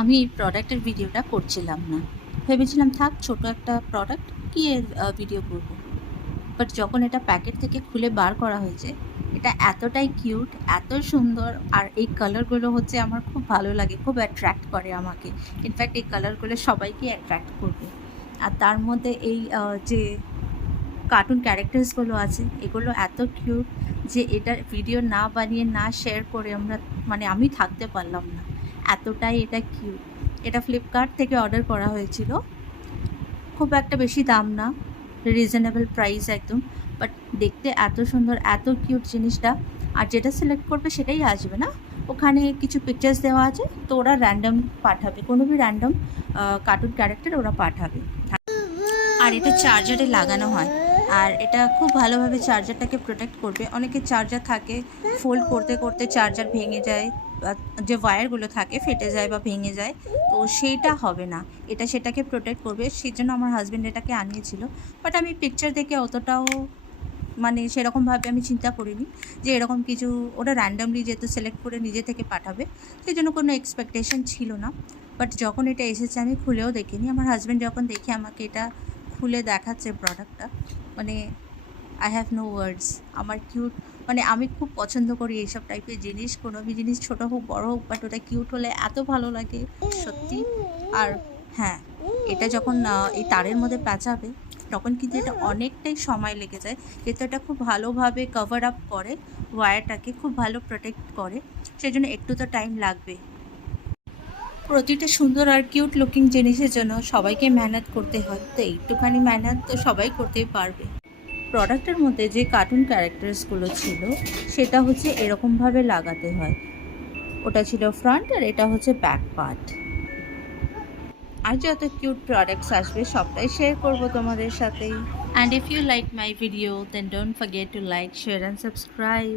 আমি এই প্রোডাক্টের ভিডিওটা করছিলাম না। ভেবেছিলাম থাক ছোট একটা প্রোডাক্ট কি এর ভিডিও করব। বাট যখন এটা প্যাকেট থেকে খুলে বার করা হয়েছে, এটা এতটাই কিউট, এত সুন্দর আর এই কালারগুলো হচ্ছে আমার খুব ভালো লাগে, খুব অ্যাট্রাক্ট করে আমাকে। ইনফ্যাক্ট এই কালারগুলো সবাইকে অ্যাট্রাক্ট করবে। আর তার মধ্যে এই যে কার্টুন ক্যারেক্টার্সগুলো আছে এগুলো এত কিউট যে এটার ভিডিও না বানিয়ে না শেয়ার করে আমি থাকতে পারলাম না, এতটাই এটা কিউট। এটা ফ্লিপকার্ট থেকে অর্ডার করা হয়েছিল, খুব একটা বেশি দাম না, রিজনেবল প্রাইস একদম। বাট দেখতে এত সুন্দর, এত কিউট জিনিসটা। আর যেটা সিলেক্ট করবে সেটাই আসবে না, ওখানে কিছু পিকচার্স দেওয়া আছে, তো ওরা র্যান্ডম পাঠাবে, কোনো ভি র্যান্ডম কার্টুন ক্যারেক্টার ওরা পাঠাবে। আর এটা চার্জারে লাগানো হয়, আর এটা খুব ভালোভাবে চার্জারটাকে প্রোটেক্ট করবে। অনেকের চার্জার থাকে ফোল্ড করতে করতে চার্জার ভেঙে যায়, বা যে ওয়্যারগুলো থাকে ফেটে যায় বা ভেঙে যায়, তো সেইটা হবে না, এটা সেটাকে প্রোটেক্ট করবে। সেই জন্য আমার হাজব্যান্ড এটাকে আনিয়েছিল। বাট আমি পিকচার দেখে অতটাও সেরকমভাবে আমি চিন্তা করিনি যে এরকম কিছু ওরা র্যান্ডামলি যেহেতু সিলেক্ট করে নিজে থেকে পাঠাবে, সেই জন্য কোনো এক্সপেকটেশন ছিল না। বাট যখন এটা এসেছে আমি খুলেও দেখিনি, আমার হাজব্যান্ড যখন দেখে আমাকে এটা খুলে দেখাচ্ছে প্রোডাক্টটা, মানে আই হ্যাভ নো ওয়ার্ডস। আমার কিউট, আমি খুব পছন্দ করি এইসব টাইপের জিনিস, কোনো ভি জিনিস ছোটো হোক বড় হোক, বাট ওটা কিউট হলে এত ভালো লাগে সত্যি। আর হ্যাঁ, এটা যখন এই তারের মধ্যে প্যাঁচাবে তখন কিন্তু এটা অনেকটাই সময় লেগে যায়, যেহেতু এটা খুব ভালোভাবে কভার আপ করে, ওয়্যারটাকে খুব ভালো প্রোটেক্ট করে, সেই জন্য একটু তো টাইম লাগবে। প্রতিটা সুন্দর আর কিউট লুকিং জিনিসের জন্য সবাইকে মেহনত করতে হয়, তো একটুখানি মেহনত তো সবাই করতেই পারবে। প্রোডাক্টের মধ্যে যে কার্টুন ক্যারেক্টার্সগুলো ছিল সেটা হচ্ছে এরকমভাবে লাগাতে হয়, ওটা ছিল ফ্রন্ট আর এটা হচ্ছে ব্যাক পার্ট। আর যত কিউট প্রোডাক্টস আসবে সবটাই শেয়ার করব তোমাদের সাথেই। And if you like my video then don't forget to like, share and subscribe.